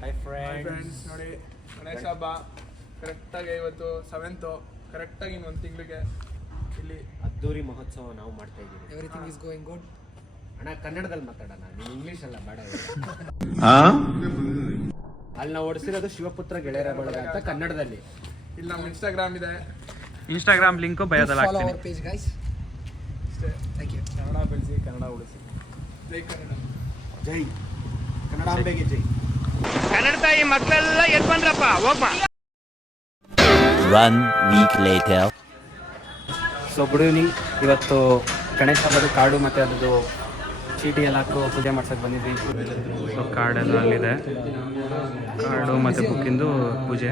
Hi friends, ನೋಡಿ ಗಣೇಶ ಹಬ್ಬ ಕರೆಕ್ಟಾಗಿ ಇವತ್ತು 7th, ಕರೆಕ್ಟಾಗಿ ಇನ್ನೊಂದು ತಿಂಗಳಿಗೆ ಇಲ್ಲಿ ಅದ್ದೂರಿ ಮಹೋತ್ಸವ ನಾವು ಮಾಡ್ತಾ ಇದ್ದೀವಿ. Everything is going good. ಅಣ್ಣ ಕನ್ನಡದಲ್ಲಿ ಮಾತಾಡೋಣ, ನೀವು ಇಂಗ್ಲೀಷ್ ಅಲ್ಲ ಬೇಡ. ಅಲ್ಲಿ ನಾವು ಓಡಿಸಿರೋದು ಶಿವಪುತ್ರ ಗೆಳೆಯರ ಬಳಗ ಅಂತ ಕನ್ನಡದಲ್ಲಿ. ಇಲ್ಲಿ ನಮ್ಮ ಇನ್ಸ್ಟಾಗ್ರಾಮ್ ಇದೆ, ಇನ್ಸ್ಟಾಗ್ರಾಮ್ ಲಿಂಕು ಬಯೋದಲ್ಲಿ ಫಾಲೋ ಹಾಕ್ತೀನಿ. Our page guys. ಅಷ್ಟೇ. Thank you. ಕನ್ನಡ ಬೆಳೆಸಿ, ಕನ್ನಡ ಉಳಿಸಿ. ಜೈ ಕನ್ನಡ. ಜೈ ಕನ್ನಡಾಂಬೆಗೆ ಜೈ. ಕನ್ನಡ ತಾಯಿ ಮಕ್ಕಳೆಲ್ಲ ಎದ್ದು ಬಂದ್ರಪ್ಪ, ಹೋಗ್ಬಾ. 1 week later. So good evening. ಇವತ್ತು ಗಣೇಶ ಹಬ್ಬದ ಕಾರ್ಡು ಮತ್ತು ಅದ್ರದ್ದು ಚೀಟಿ ಎಲ್ಲ ಹಾಕು ಪೂಜೆ ಮಾಡ್ಸಕ್ಕೆ ಬಂದಿದ್ವಿ. ಸೊ ಕಾರ್ಡ್ ಎಲ್ಲ ಅಲ್ಲಿದೆ, ಕಾರ್ಡು ಮತ್ತು ಬುಕ್ಕಿಂದು ಪೂಜೆ.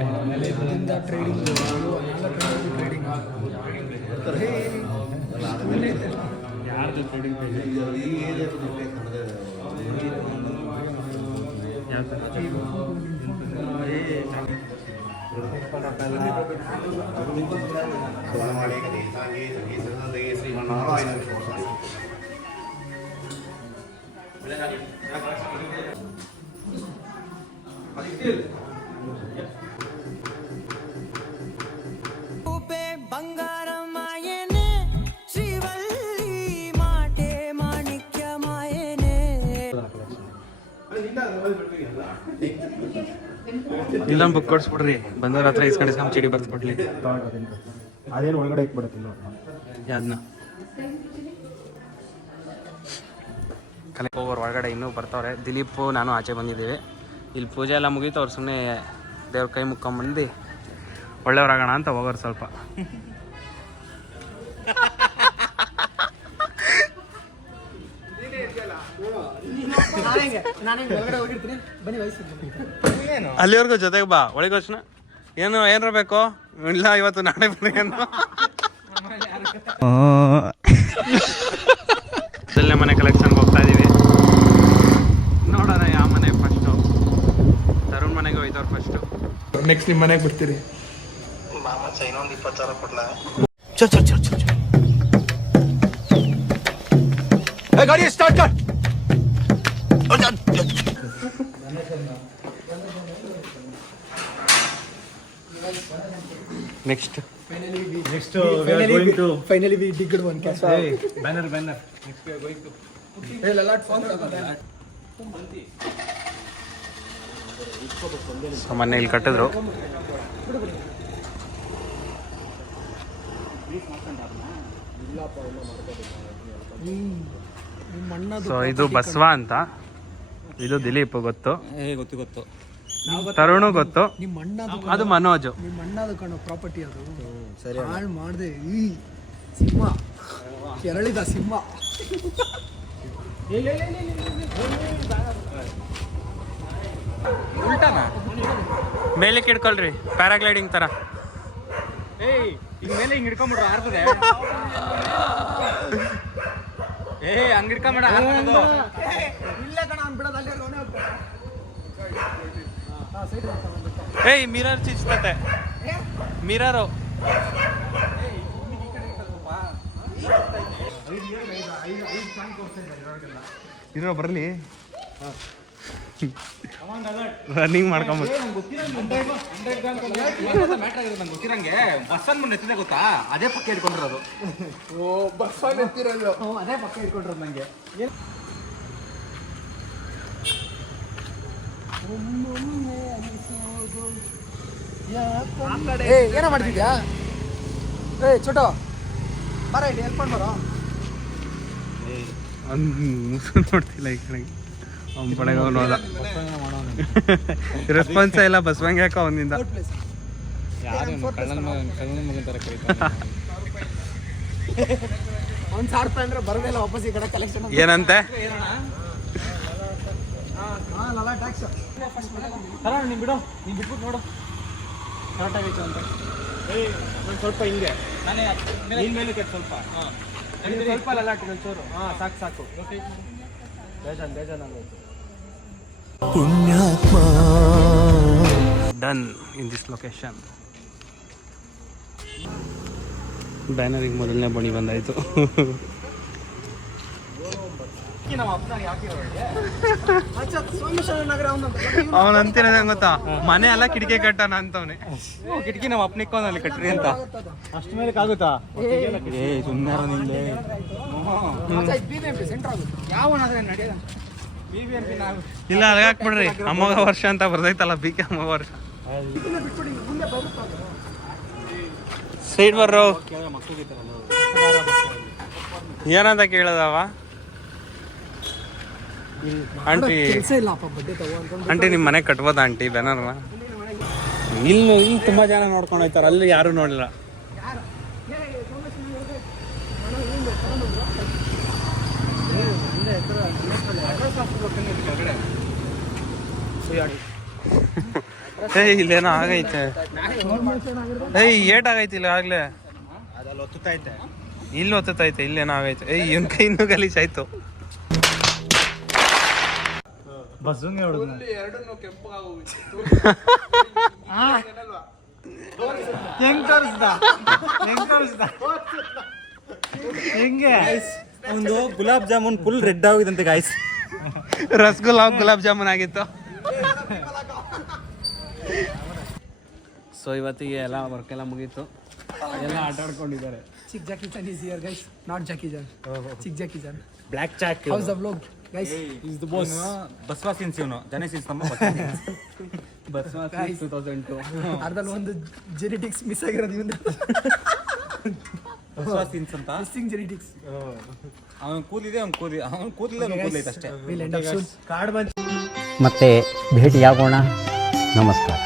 ಯಾರ್ದು ಟ್ರೇಡಿಂಗ್ ಪೇಜ್? ಬಂಗಾರ ಮಾಯೇನೆ ಶ್ರೀವಲ್ಲಿ ಮಾಟೆ ಮಾಣಿಕ್ಯ ಮಾಯೇನೆ. ಇಲ್ಲೊಂದು ಬುಕ್ ಕೊಡಿಸ್ಬಿಡ್ರಿ, ಬಂದವ್ರ ಹತ್ರ ಇಸ್ಕೊಂಡು ಚೀಟಿ ಬರ್ಸ್ಕೊಡ್ಲಿ. ಅದೇನು ಒಳಗಡೆ ಇಟ್ಬಿಡುತ್ತಿಲ್ಲ ಯಾದನ್ನ ಕಲೆಕ್ಟ್ ಹೋಗೋರು ಒಳಗಡೆ ಇನ್ನೂ ಬರ್ತಾವ್ರೆ. ದಿಲೀಪು ನಾನು ಆಚೆ ಬಂದಿದ್ದೀವಿ. ಇಲ್ಲಿ ಪೂಜೆ ಎಲ್ಲ ಮುಗೀತು, ಅವ್ರು ಸುಮ್ಮನೆ ದೇವ್ರ ಕೈ ಮುಕ್ಕೊಂಬಂದು ಒಳ್ಳೆಯವ್ರಾಗೋಣ ಅಂತ ಹೋಗೋರು ಸ್ವಲ್ಪ. ಅಲ್ಲಿವರೆಗೂ ಜೊತೆಗೆ ಬಾ, ಒಳಗೆ ಯೋಚನೆ ಏನಾರ ಬೇಕು ಇಲ್ಲ ಇವತ್ತು ನಾಳೆ ಬನ್ನಿ ಅನ್ನೋ. ಮನೆ ಕಲೆಕ್ಷನ್ಗೆ ಹೋಗ್ತಾ ಇದೀವಿ. ನೋಡೋಣ ಯಾವ ಮನೆ ಫಸ್ಟು. ತರುಣ್ ಮನೆಗೆ ಹೋಯ್ತವ್ರು ಫಸ್ಟು. ನೆಕ್ಸ್ಟ್ ನಿಮ್ಮ ಮನೆಗೆ ಬರ್ತೀರಿ. ಇನ್ನೊಂದು 20,000 ಕೊಡ್ಲಾ? ಗಾಡಿ ಸ್ಟಾರ್ಟ್ ಕರ್. Next Finally we digged one cash. Banner Hey, Lalat phone so ಮೊನ್ನೆ ಇಲ್ಲಿ ಕಟ್ಟಿದ್ರು. ಸೊ ಇದು ಬಸವ ಅಂತ, ಇದು ದಿಲೀಪ್ ಗೊತ್ತು, ಗೊತ್ತು. ತರುಣು ಗೊತ್ತು, ನಿಮ್ಮ ಅಣ್ಣದು ಅದು ಮನೋಜು. ನಿಮ್ಮ ಅಣ್ಣದು ಕಣೋ ಪ್ರಾಪರ್ಟಿ ಅದು. ಸರಿ ಹಾಳು ಮಾಡಿದೆ. ಈ ಸಿಂಹ ಕೆರಳಿದ ಸಿಂಹ. ಮೇಲಕ್ಕೆ ಇಟ್ಕೊಳ್ರಿ, ಪ್ಯಾರಾಗ್ಲೈಡಿಂಗ್ ತರ. ಮೇಲೆ ಹಿಂಗ್ ಹಿಡ್ಕೊಂಬಿಟ್ರು ಆರ್ತದೆ. ಹಂಗ್ ಹಿಡ್ಕೊಂಬೇಡ. ಇಲ್ಲ ಕಣ ಬಿಡೋದು ಅಲ್ಲೇ ಲೋನೆ ಹೋಗ್ತಾರೆ. ಏಯ್ ಮಿರರ್ ಚಿಚ್ತತೆ, ಮಿರರು. ಇರೋ ಬರಲಿ, ರನ್ನಿಂಗ್ ಮಾಡ್ಕೊಂಬ. ಗೊತ್ತಿರಂಗೆ ಬಸ್ಸನ್ ಮುಂದೆ ಎತ್ತಿದೆ ಗೊತ್ತಾ, ಅದೇ ಪಕ್ಕ ಹಿಡ್ಕೊಂಡಿರೋದು. ಓ ಬಸ್ ಎತ್ತಿರೋದು. ಅದೇ ಪಕ್ಕ ಹಿಡ್ಕೊಂಡಿರೋದು ನಂಗೆ. ಏನೋ ಮಾಡ್ತಿದ್ಯಾ? ಚೋಟೋ ಬರ ಇಲ್ಲಿ ಎಲ್ಕೊಂಡು ಬರೋ. ಮುಸು ನೋಡ್ತಿಲ್ಲ ಈ ಕಡೆಗೆ. ಅವ್ನ ಪಡೆಗೆ ಅವನು ಹೋದ. ರೆಸ್ಪಾನ್ಸ್ ಇಲ್ಲ ಬಸವಂಗೆ ಯಾಕೋ ಅವನಿಂದ. ಒಂದು 1000 ರೂಪಾಯಿ ಅಂದ್ರೆ ಬರೋದಿಲ್ಲ ವಾಪಸ್ ಈ ಕಡೆ ಕಲೆಕ್ಷನ್. ಏನಂತೆ? ನೀನ್ ಬಿಡು, ನೀನ್ ಬಿಟ್ಬಿಟ್ಟು ನೋಡು ಕರೆಕ್ಟ್ ಆಗೈತೆ ಅಂತ. ಸ್ವಲ್ಪ ಹಿಂಗೆ ನೀನ್ ಮೇಲೆ ಸ್ವಲ್ಪ ಸ್ವಲ್ಪ ಲಲಾಟ್ ಒಂಚೂರು. ಸಾಕು ಬೇಜಾನ್ ಆಗೋಯ್ತು. ಪುಣ್ಯಾತ್ಮ. Done in this location. ಬ್ಯಾನರಿಗೆ ಮೊದಲನೇ ಬಣಿ ಬಂದಾಯಿತು. ಸೋಮೇಶ್ವರ ನಗರ ಅವನು ಅಂತೀರ ಗೊತ್ತಾ, ಮನೆ ಎಲ್ಲ ಕಿಟಕಿ ಕಟ್ಟಣ ಅಂತವನೆ. ಕಿಟಕಿ ನಾವು ಅಪ್ನಿಕ್ಕೋನಲ್ಲಿ ಕಟ್ರಿ ಅಂತ. ಅಷ್ಟು ಮೇಲೆ ಆಗುತ್ತಾ? ಏ ಸುಮ್ಮನೆ BBMP ಸೆಂಟರ್ ಆಗುತ್ತೆ. ಯಾವನಾದ್ರೆ ನಡೆಯಲ್ಲ. BBMP ನಾವು ಇಲ್ಲ ಅಲ್ಲಿಗೆ ಹಾಕ್ಬಿಡ್ರಿ, ಅಮ್ಮಗ ವರ್ಷ ಅಂತ ಬರ್ದೈತಲ್ಲ, BK ಅಮ್ಮಗ ವರ್ಷ. ಬಿಟ್ಬಿಡಿ, ಮುಂದೆ ಬರುತ್ತಲ್ಲ. ಸೈಡ್ ಬರ್ರೋ. ಏನಂತ ಕೇಳದವ ಆಂಟಿ? ಕೆಲಸ ಇಲ್ಲಪ್ಪ, ಬಡ್ಡೆ ತಗೋ ಅನ್ಕೊಂಡು ಆಂಟಿ ನಿಮ್ಮ ಮನೆ ಕಟ್ಬೋದಾ ಆಂಟಿ ಬ್ಯಾನರ್ನ? ಇಲ್ಲಿ ತುಂಬಾ ಜನ ನೋಡ್ಕೊಂಡು ಹೋಯ್ತಾರೆ, ಅಲ್ಲಿ ಯಾರು ನೋಡಿಲ್ಲ. ಏಯ್ ಇಲ್ಲೇನೋ ಆಗೈತೆ. ಏಯ್ ಏಟ್ ಆಗೈತಿ ಇಲ್ಲ ಆಗ್ಲೇ, ಇಲ್ಲಿ ಒತ್ತೈತೆ, ಇಲ್ಲೇನೋ ಆಗೈತೆ. ಏಯ್ ಇವನ್ ಕೈ ಇನ್ನೂ ಗಲೀಜಾಯ್ತು. ಒಂದು ಗುಲಾಬ್ ಜಾಮೂನ್ ಫುಲ್ ರೆಡ್ ಆಗಿದಂತೆ ಗಾಯ್ಸ್. ಗುಲಾಬ್ ಜಾಮೂನ್ ಆಗಿತ್ತು. ಸೊ ಇವತ್ತಿಗೆ ಎಲ್ಲ ವರ್ಕ್ ಎಲ್ಲ ಮುಗೀತು, ಎಲ್ಲ ಆಟ ಆಡ್ಕೊಂಡಿದ್ದಾರೆ. Chick Jackie Chan is here guys, not Jackie Chan. Chick Jackie Chan. Black chalk How's the vlog guys? Is the boss. Basava since ಇವನು ಜೆನೆಸಿಸ್ ನಮ್ಮ ಬಸವ 2002. ಅರ್ಧಲ್ಲಿ ಒಂದು ಜೆನೆಟಿಕ್ಸ್ ಮಿಸ್ ಆಗಿರೋದು ಇವಂದು. ಬಸವ ಸಿನ್ಸ್ ಅಂತ ಮಿಸ್ಸಿಂಗ್ ಜೆನೆಟಿಕ್ಸ್. ಅವನು ಕೂದಿದೆ, ಅವ್ನು ಕೂದಲೈತೆ ಅಷ್ಟೇ. We'll end up soon. Card bunch ಮತ್ತೆ ಭೇಟಿಯಾಗೋಣ. ನಮಸ್ಕಾರ.